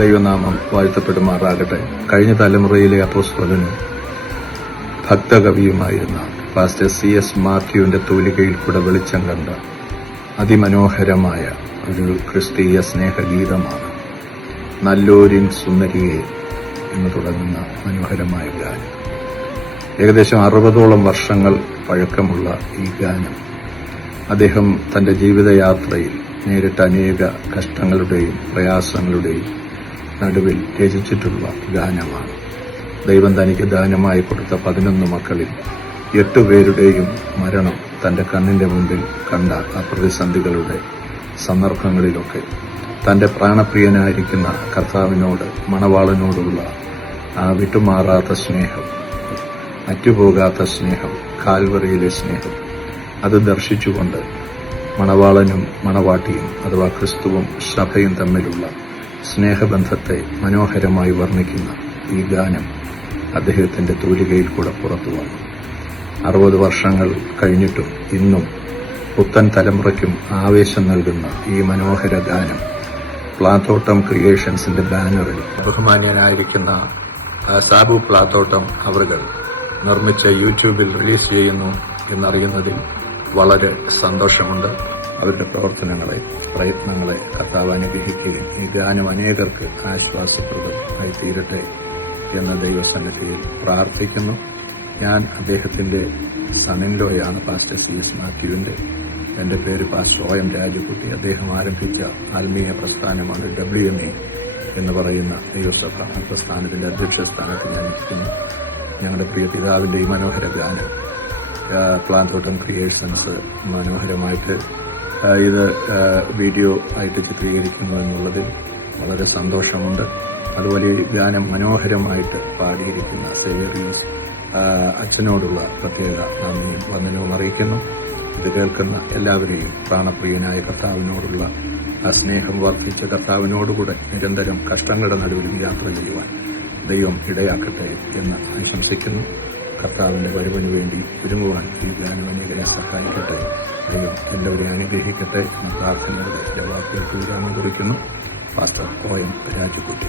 ദൈവനാമം വാഴ്ത്തപ്പെടുമാറാകട്ടെ. കഴിഞ്ഞ തലമുറയിലെ അപ്പോസ്തലനും ഭക്തകവിയുമായിരുന്ന പാസ്റ്റർ CS മാത്യുവിന്റെ തൂലികയിൽ കൂടെ വെളിച്ചം കണ്ട അതിമനോഹരമായ ഒരു ക്രിസ്തീയ സ്നേഹഗീതമാണ് നല്ലോരിൻ സുന്ദരിയെ എന്ന് തുടങ്ങുന്ന മനോഹരമായ ഗാനം. ഏകദേശം 60ഓളം വർഷങ്ങൾ പഴക്കമുള്ള ഈ ഗാനം അദ്ദേഹം തന്റെ ജീവിതയാത്രയിൽ നേരിട്ട അനേക കഷ്ടങ്ങളുടെയും പ്രയാസങ്ങളുടെയും നടുവിൽ രചിച്ചിട്ടുള്ള ഗാനമാണ്. ദൈവം തനിക്ക് ദാനമായി കൊടുത്ത 11 മക്കളിൽ 8 പേരുടെയും മരണം തന്റെ കണ്ണിന്റെ മുമ്പിൽ കണ്ട ആ പ്രതിസന്ധികളുടെ സന്ദർഭങ്ങളിലൊക്കെ തന്റെ പ്രാണപ്രിയനായിരിക്കുന്ന കർത്താവിനോട്, മണവാളനോടുള്ള ആ വിട്ടുമാറാത്ത സ്നേഹം, അറ്റുപോകാത്ത സ്നേഹം, കാൽവറിയിലെ സ്നേഹം, അത് ദർശിച്ചുകൊണ്ട് മണവാളനും മണവാട്ടിയും അഥവാ ക്രിസ്തുവും സഭയും തമ്മിലുള്ള സ്നേഹബന്ധത്തെ മനോഹരമായി വർണ്ണിക്കുന്ന ഈ ഗാനം അദ്ദേഹത്തിന്റെ തൂലികയിൽ കൂടെ പുറത്തു വന്നു. 60 വർഷങ്ങൾ കഴിഞ്ഞിട്ടും ഇന്നും പുത്തൻ തലമുറയ്ക്കും ആവേശം നൽകുന്ന ഈ മനോഹര ഗാനം പ്ലാത്തോട്ടം ക്രിയേഷൻസിന്റെ ബാനറിൽ ബഹുമാന്യനായിരിക്കുന്ന സാബു പ്ലാത്തോട്ടം അവറുകൾ നിർമ്മിച്ച യൂട്യൂബിൽ റിലീസ് ചെയ്യുന്നു എന്നറിയുന്നതിൽ വളരെ സന്തോഷമുണ്ട്. അവരുടെ പ്രയത്നങ്ങളെ കർത്താവ് അനുഗ്രഹിക്കുകയും ഈ ഗാനം അനേകർക്ക് ആശ്വാസപ്രദമായി തീരട്ടെ എന്ന ദൈവസന്നിധിയിൽ പ്രാർത്ഥിക്കുന്നു. ഞാൻ അദ്ദേഹത്തിന്റെ സൺ-ഇൻ-ലോയാണ് പാസ്റ്റർ CS മാത്യുവിന്റെ. എന്റെ പേര് പാസ്റ്റർ OM രാജകുട്ടി. അദ്ദേഹം ആരംഭിച്ച ആത്മീയ പ്രസ്ഥാനമാണ് WME എന്ന് പറയുന്ന ദൈവസഭ. ആ പ്രസ്ഥാനത്തിന്റെ അധ്യക്ഷ സ്ഥാനത്ത് ഞാൻ ഇരിക്കുന്നു. ഞങ്ങളുടെ പ്രിയ പിതാവിന്റെ ഈ മനോഹര ഗാനം പ്ലാത്തോട്ടം ക്രിയേഷൻസ് മനോഹരമായിട്ട് ഇത് വീഡിയോ ആയിട്ട് ചിത്രീകരിക്കുന്നു എന്നുള്ളതിൽ വളരെ സന്തോഷമുണ്ട്. അതുപോലെ ഈ ഗാനം മനോഹരമായിട്ട് പാടിയിരിക്കുന്ന സേവ്യറിയസ് അച്ഛനോടുള്ള പ്രത്യേക നന്ദിയും വന്ദനവും അറിയിക്കുന്നു. ഇത് കേൾക്കുന്ന എല്ലാവരെയും പ്രാണപ്രിയനായ കർത്താവിനോടുള്ള ആ സ്നേഹം വർദ്ധിച്ച കർത്താവിനോടുകൂടെ നിരന്തരം കഷ്ടങ്ങളുടെ നടുവിൽ യാത്ര ചെയ്യുവാൻ ദൈവം ഇടയാക്കട്ടെ എന്ന് ആശംസിക്കുന്നു. കർത്താവിന്റെ വരവിനു വേണ്ടി ഒരുങ്ങുവാൻ ഈ ഗാനം അനേകരെ സഹായിക്കട്ടെ. ദൈവം എല്ലാവരെയും അനുഗ്രഹിക്കട്ടെ എന്ന പ്രാർത്ഥനയുടെ വാക്കുകൾക്ക് വിരാമം കുറിക്കുന്നു. Pastor OM രാജകുട്ടി.